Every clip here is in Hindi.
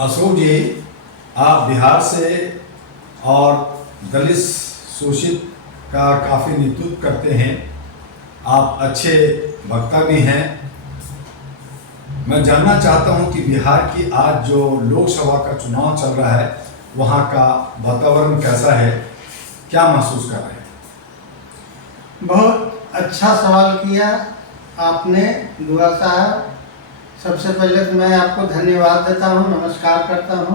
अशोक जी, आप बिहार से और दलित शोषित का काफ़ी नेतृत्व करते हैं। आप अच्छे वक्ता भी हैं। मैं जानना चाहता हूं कि बिहार की आज जो लोकसभा का चुनाव चल रहा है, वहां का वातावरण कैसा है, क्या महसूस कर रहे हैं? बहुत अच्छा सवाल किया आपने दुआ साहब। सबसे पहले तो मैं आपको धन्यवाद देता हूँ, नमस्कार करता हूँ।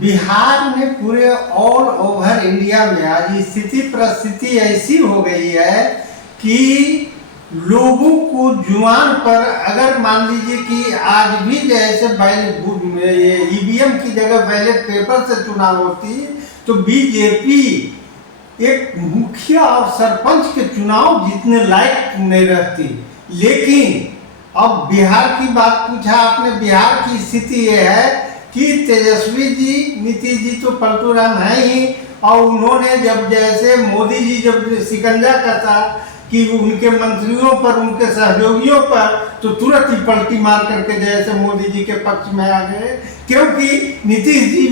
बिहार में पूरे ऑल ओवर इंडिया में आज स्थिति परिस्थिति ऐसी हो गई है कि लोगों को जुबान पर अगर मान लीजिए कि आज भी जैसे ईवीएम की जगह बैलेट पेपर से चुनाव होती तो बीजेपी एक मुखिया और सरपंच के चुनाव जीतने लायक नहीं रहती। लेकिन अब बिहार की बात पूछा आपने, बिहार की स्थिति ये है कि तेजस्वी जी, नीतीश जी तो पलटू राम है ही, और उन्होंने जब जैसे मोदी जी जब शिकंजा कसा कि उनके मंत्रियों पर, उनके सहयोगियों पर, तो तुरंत ही पलटी मार करके जैसे मोदी जी के पक्ष में आ गए, क्योंकि नीतीश जी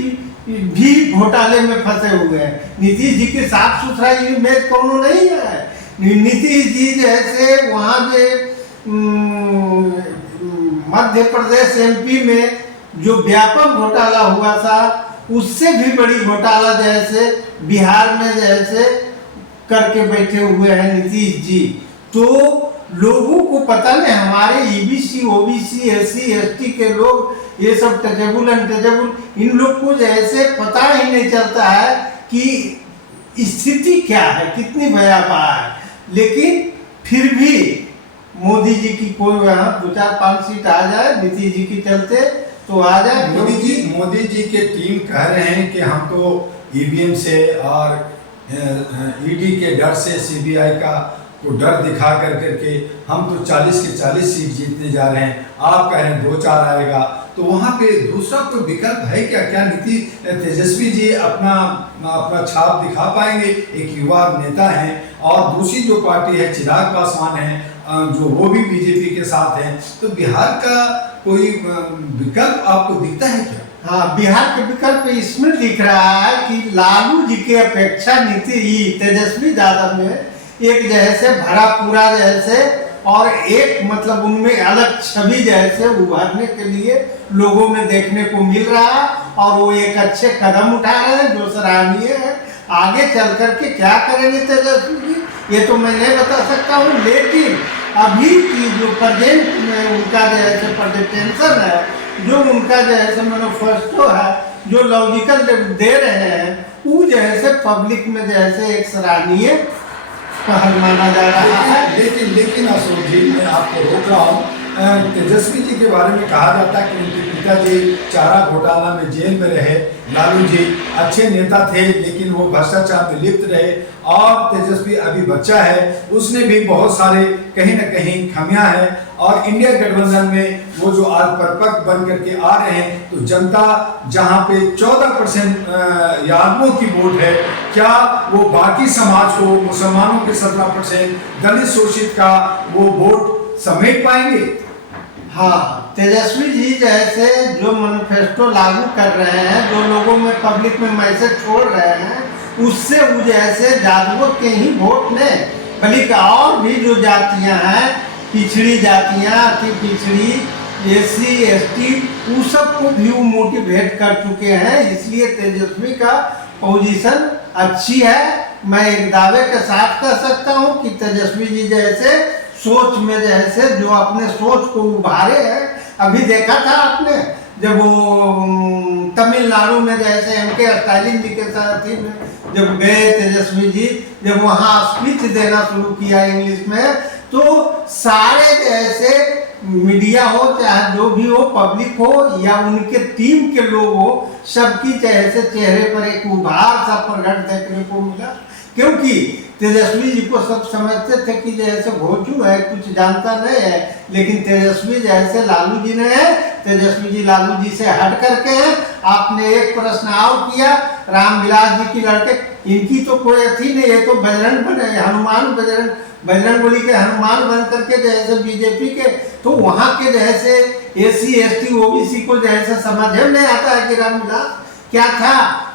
भी घोटाले में फंसे हुए हैं। नीतीश जी की साफ सुथरा इमेज कौनो नहीं है। नीतीश जी जैसे वहाँ जो मध्य प्रदेश एमपी में जो व्यापक घोटाला हुआ था, उससे भी बड़ी घोटाला जैसे बिहार में जैसे करके बैठे हुए हैं नीतीश जी। तो लोगों को पता नहीं, हमारे ईबीसी ओबीसी एससी एसटी के लोग ये सब टचेबुल अनटचेबुल, इन लोग को जैसे पता ही नहीं चलता है कि स्थिति क्या है, कितनी भयावह है। लेकिन फिर भी मोदी जी की कोई वहाँ 2-4-5 सीट आ जाए नीतीश जी की चलते तो आ जाए। मोदी जी के टीम कह रहे हैं कि हम तो ईवीएम से और ईडी के डर से, सीबीआई का को डर दिखा करके हम तो 40 की 40 सीट जीतने जा रहे हैं। आप कह रहे हैं 2-4 आएगा, तो वहाँ पे दूसरा कोई विकल्प है क्या? क्या तेजस्वी जी अपना छाप दिखा पाएंगे? एक युवा नेता हैं, और दूसरी जो पार्टी है चिराग पासवान है, जो वो भी बीजेपी के साथ हैं। तो बिहार का कोई विकल्प आपको दिखता है क्या? हाँ, बिहार के विकल्प इसमें दिख रहा है कि लालू जी के अपेक्षा तेजस्वी यादव में एक जैसे भरा पूरा जैसे, और एक मतलब उनमें अलग छवि जैसे उभरने के लिए लोगों में देखने को मिल रहा है, और वो एक अच्छे कदम उठा रहे हैं जो सराहनीय है। आगे चल करके क्या करेंगे तेजस्वी जी, ये तो मैं नहीं बता सकता हूँ। लेकिन अभी की जो प्रेजेंट में उनका जैसे प्रेजेंटेशन है, जो उनका जैसे मैनिफेस्टो है, जो लॉजिकल दे रहे हैं, वो जैसे पब्लिक में जैसे एक सराहनीय पहल माना जा रहा है। लेकिन अशोक जी, मैं आपको रोक रहा हूँ। तेजस्वी जी के बारे में कहा जाता है कि उनके पिताजी चारा घोटाला में जेल में रहे। लालू जी अच्छे नेता थे, लेकिन वो भ्रष्टाचार में लिप्त रहे। और तेजस्वी अभी बच्चा है, उसने भी बहुत सारे कहीं न कहीं खामियां हैं। और इंडिया गठबंधन में वो जो आज परिपक्व बन करके आ रहे हैं, तो जनता जहां पे 14% यादवों की वोट है, क्या वो बाकी समाज को, मुसलमानों के 17%, दलित शोषित का वो वोट समेट पाएंगे? हाँ, तेजस्वी जी जैसे जो मैनिफेस्टो लागू कर रहे हैं, जो लोगों में पब्लिक में मैसेज छोड़ रहे हैं, उससे वो जैसे यादवों के ही वोट ने, बल्कि और भी जो जातियां हैं, पिछड़ी जातियां, अति पिछड़ी, एससी एसटी, वो सबको भी वो मोटिवेट कर चुके हैं। इसलिए तेजस्वी का पोजीशन अच्छी है। मैं एक दावे के साथ कह सकता हूँ कि तेजस्वी जी जैसे सोच में जैसे जो अपने सोच को उभारे हैं। अभी देखा था आपने जब वो तमिलनाडु में जैसे एमके स्टालिन जी के साथ ही जब गए तेजस्वी जी, जब वहाँ स्पीच देना शुरू किया इंग्लिश में, तो सारे जैसे मीडिया हो, चाहे जो भी हो, पब्लिक हो या उनके टीम के लोग हो, सबकी जैसे चेहरे पर एक उभार सा प्रकट देखने को मिला। क्योंकि तेजस्वी जी को सब समझते थे कि जैसे भोजू है, कुछ जानता नहीं है, लेकिन तेजस्वी जैसे लालू जी ने है, तेजस्वी जी लालू जी से हट करके हैं। आपने एक प्रश्न और किया रामविलास जी की लड़के, इनकी तो कोई अथी नहीं, ये तो बजरंग बने, हनुमान बजरंग बजरंगबली के हनुमान बन करके जैसे बीजेपी के, तो वहाँ के जैसे SC ST OBC को जैसे समझ में नहीं आता है कि रामविलास क्या था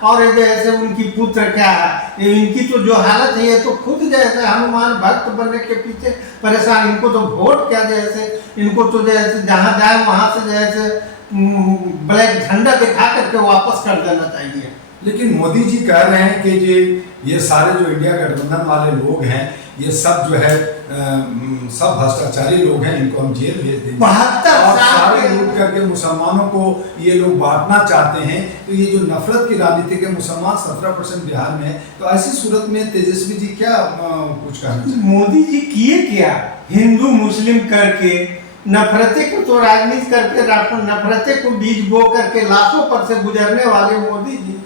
और जैसे उनकी पुत्र क्या है। इनकी तो जो हालत है, ये तो खुद जैसे हनुमान भक्त बनने के पीछे परेशान। इनको तो वोट क्या जैसे, इनको तो जैसे जहाँ जाए वहाँ से जैसे ब्लैक झंडा दिखा करके वापस कर देना चाहिए। लेकिन मोदी जी कह रहे हैं कि ये सारे जो इंडिया गठबंधन वाले लोग हैं, ये सब जो है सब भ्रष्टाचारी लोग हैं, इनको हम जेल भेज देंगे। 72 और साल सारे के- लूट करके मुसलमानों को ये लोग बांटना चाहते हैं। तो ये जो नफरत की राजनीति के मुसलमान 17% बिहार में है, तो ऐसी सूरत में तेजस्वी जी क्या कुछ कहना चाहिए? मोदी जी किए क्या? हिंदू मुस्लिम करके नफरतें को तो राजनीति करके नफरतें को बीज बो करके लाशों पर से गुजरने वाले मोदी जी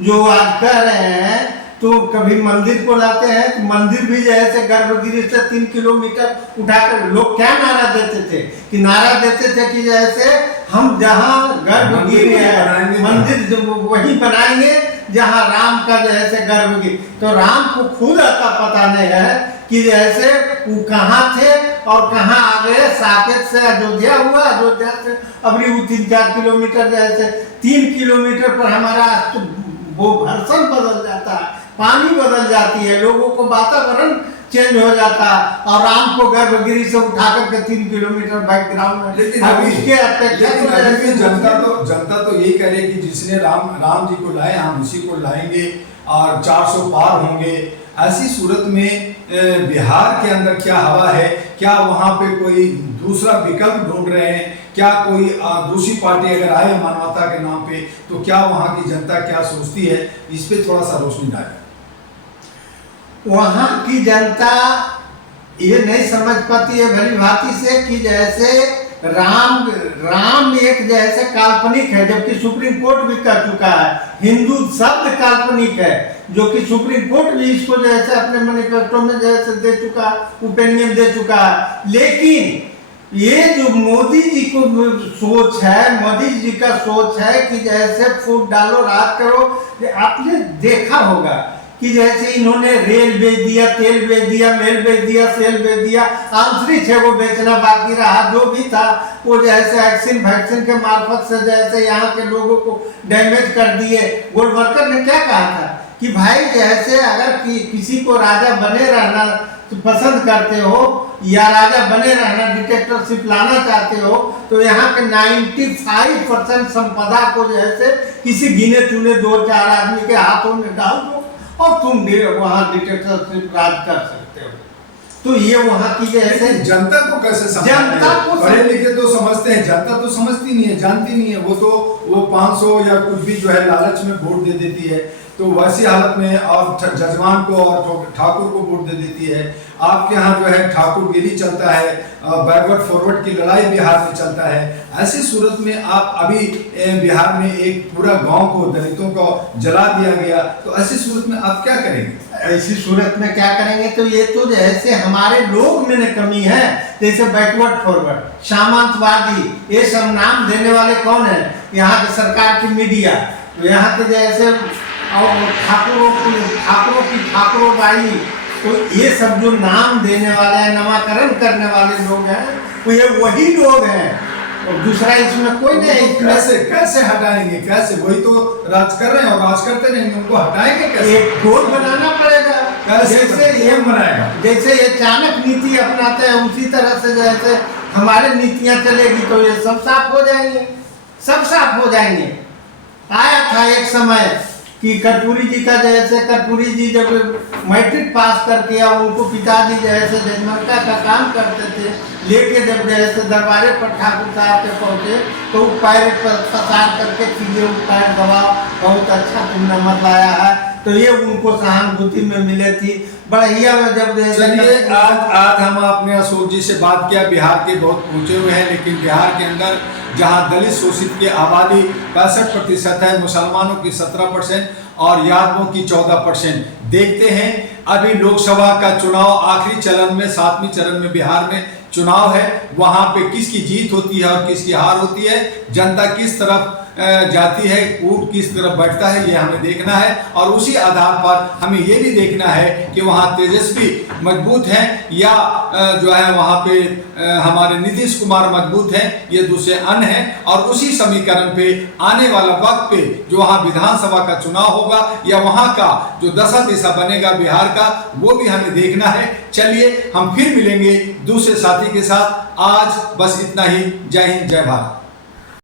जो आज कह रहे हैं, तो कभी मंदिर को लाते हैं, तो मंदिर भी जैसे गर्भगृह से 3 किलोमीटर उठाकर लोग क्या नारा देते थे कि नारा देते थे कि जैसे हम जहाँ गर्भगृह है मंदिर वही बनाएंगे जहाँ राम का जैसे गर्भगृह। तो राम को खुद आता पता नहीं है कि जैसे वो कहाँ थे और कहाँ आ गए। साकेत से अयोध्या हुआ, अयोध्या से अबरी वो 3-4 किलोमीटर जैसे 3 किलोमीटर पर हमारा वो भर्सन बदल जाता है, पानी बदल जाती है, लोगों को वातावरण चेंज हो जाता है। और राम को गर्भगृह से उठा करके 3 किलोमीटर बैकग्राउंड में, लेकिन अब अभी इसके अपेक्षा तो जैसे जनता तो यही कह रही है कि जिसने राम जी को लाए हम उसी को लाएंगे और 400 पार होंगे। ऐसी सूरत में बिहार के अंदर क्या हवा है? क्या वहाँ पे कोई दूसरा विकल्प ढूंढ रहे हैं? क्या कोई दूसरी पार्टी अगर आए मानवता के नाम पे, तो क्या वहाँ की जनता क्या सोचती है? इस पे थोड़ा सा रोशनी डालें। वहाँ की जनता ये नहीं समझ पाती है भली भांति से कि जैसे राम एक जैसे काल्पनिक है, जबकि सुप्रीम कोर्ट भी कह चुका है हिंदू शब्द काल्पनिक है, जो कि सुप्रीम कोर्ट भी इसको जैसे अपने मैनिफेस्टो में जैसे दे चुका, ओपिनियन दे चुका है। लेकिन ये जो मोदी जी को सोच है, मोदी जी का सोच है कि जैसे फूट डालो रात करो। आपने देखा होगा कि जैसे इन्होंने रेल बेच दिया, तेल बेच दिया, मेल बेच दिया, सेल बेच दिया, आंतरिक है वो बेचना बाकी रहा। जो भी था वो जैसे वैक्सीन के मार्फत से जैसे यहाँ के लोगों को डैमेज कर दिए। गोलवरकर ने क्या कहा था कि भाई जैसे अगर किसी को राजा बने रहना पसंद करते हो या राजा बने रहना डिक्टेटरशिप लाना चाहते हो, तो यहाँ के 95% संपदा को जैसे किसी गिने चुने 2-4 आदमी के हाथों में डाल दो और तुम वहाँ डिक्टेटरशिप राज कर सकते हो। तो ये वहाँ की जैसे जनता को कैसे जनता को पढ़े लिखे तो समझते हैं, जनता तो समझती नहीं है, जानती नहीं है। वो 500 या कुछ भी जो है लालच में वोट दे देती है। तो वैसी हालत में और जजमान को और ठाकुर को वोट दे देती है। आपके यहाँ जो है ठाकुरगिरी चलता है, बैकवर्ड फॉरवर्ड की लड़ाई बिहार में चलता है। ऐसी सूरत में आप अभी बिहार में एक पूरा गांव को दलितों को जला दिया गया, तो ऐसी सूरत में आप क्या करेंगे? ऐसी सूरत में क्या करेंगे? तो ये तो जैसे हमारे लोग में कमी है, जैसे बैकवर्ड फॉरवर्ड सामंतवादी ये सब नाम देने वाले कौन है? यहाँ की सरकार की मीडिया। तो यहाँ के जैसे और ठाकुरों बाई, तो ये सब जो नाम देने वाले हैं, नामकरण करने वाले लोग हैं, तो ये वही लोग हैं और दूसरा इसमें कोई नहीं। कैसे हटाएंगे? कैसे? वही तो राज कर रहे हैं और राज करते रहेंगे, उनको हटाएंगे कैसे? एक बोर्ड बनाना पड़ेगा। जैसे ये बनाएगा, जैसे ये चाणक्य नीति अपनाते हैं उसी तरह से जैसे हमारे नीतियां चलेगी तो ये सब साफ हो जाएंगे, सब साफ हो जाएंगे। आया था एक समय कि कर्पूरी जी का जैसे कर्पूरी जी जब मैट्रिक पास करके या उनको पिताजी जैसे जजमरका का काम करते थे, लेके जब जैसे दरबारे पर ठाकुर साहब के पहुँचे तो पैर पर पसार करके चीजें पैर दबाओ, बहुत अच्छा तुमने नंबर लाया है। तो ये उनको सहानुभूति में मिले थी बढ़िया में जब चलिए आज हम अपने अशोक जी से बात किया। बिहार के बहुत पूछे हुए हैं, लेकिन बिहार के अंदर जहां दलित शोषित की आबादी 65% है, मुसलमानों की 17% और यादवों की 14%। देखते हैं अभी लोकसभा का चुनाव आखिरी चरण में 7वें चरण में बिहार में चुनाव है, वहां पे किसकी जीत होती है और किसकी हार होती है, जनता किस तरफ जाती है, ऊँट किस तरफ बैठता है, ये हमें देखना है। और उसी आधार पर हमें ये भी देखना है कि वहाँ तेजस्वी मजबूत हैं या जो है वहाँ पे हमारे नीतीश कुमार मजबूत हैं, ये दूसरे अन्य हैं। और उसी समीकरण पे आने वाला वक्त पे जो वहाँ विधानसभा का चुनाव होगा या वहाँ का जो दशा दिशा बनेगा बिहार का, वो भी हमें देखना है। चलिए हम फिर मिलेंगे दूसरे साथी के साथ। आज बस इतना ही। जय हिंद, जय भारत।